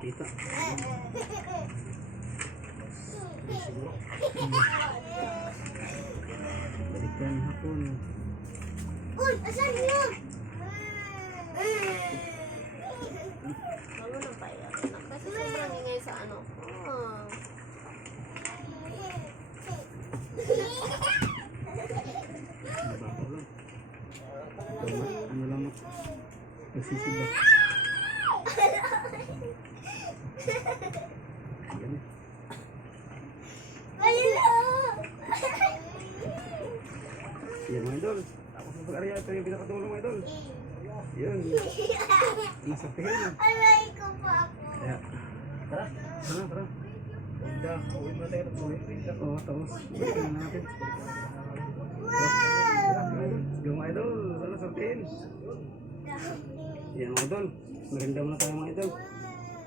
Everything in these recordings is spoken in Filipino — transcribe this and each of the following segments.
Kita. Siguro. Balikan hapon. Uy, asan yun? Wala nang paiyak. Kasi sobrang ingay sa ano ko. Baba lang. Ano lang. Nagsisig ba? Ayan. Yan mga idol. Tapos sa pag-arya, ito yung pinakatulong mga idol. Yun. Nasapihin na. Aray ko pa ako. Kaya, tara. Tara. Hindi, uwi mo na tayo. Oo, tapos balikan na natin. Go mga idol. Sana sabihin. Yan mga idol. Maganda muna tayo mga idol.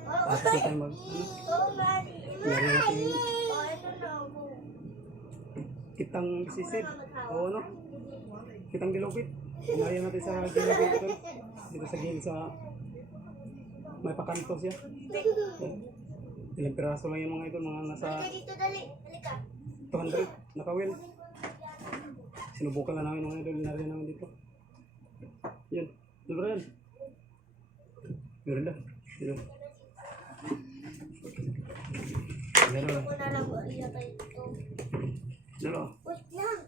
Tapos na tayo lari natin yung kitang sisid. O ano? Kitang gilupit. Lari natin sa gilupit ito. Dito sa gilid sa may pakanto siya. Ilang piraso lang yung mga idol. Mga nasa Dito dali. Halika. 200. Nakawin. Sinubukan na namin mga idol. Lari namin dito. Yun. Diba yan? Meron na. Yun. Meron. Ako na lang ilagay ito. Dalo. Wait lang.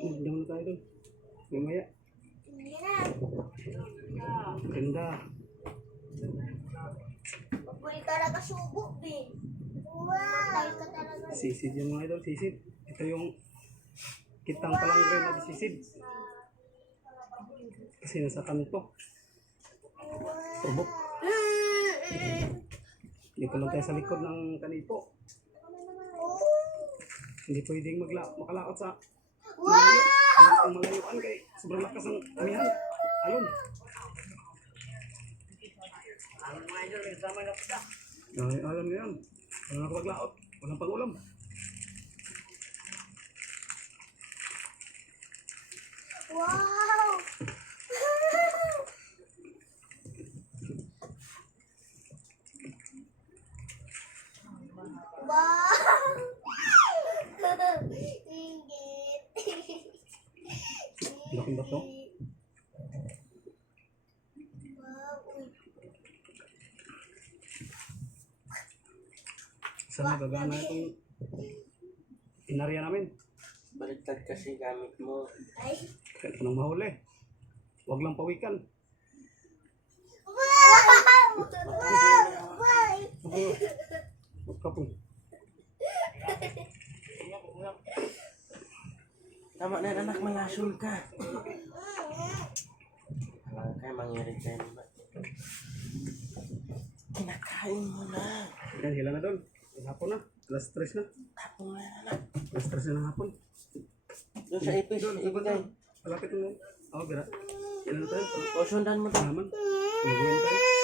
Hindi mo na tayo doon. Mamaya. Hindi na. Ganda. Pagpuli talaga subo, be. Wow. Ka talaga. Sisid yung mga idol. Sisid. Ito yung kitang palang rin na sisid. Kasi nasa kanto. Turbok. Dito lang tayo sa likod ng kanipo. Hindi pwedeng makalakot sa malayo. Ang malayuan kay sobrang lakas ng amihan. Alon. Alon ngayon. Walang nakapaglaot. Walang pangulam. Wow. Wow. Inggit. Laking bato. Wow. Uy. Saan nagagana itong inarya namin? Baliktad kasi gamit mo. Ay. Kahit anong mahuli. Huwag lang pawikan. Wow. Wow. Huwag ka po. Tama na anak, malason ka. Alam kayo, mangirig tayo ba? Kinakain mo na. Yan, hila na doon. Hapon na. Alas 3 na. Tapong na anak. Alas 3 na ng hapon. Doon sa ipis, Doon, ibigay. Malapit na. Oo, gira. Ilan na tayo? O, sundan mo doon. Naman. Magawin tayo.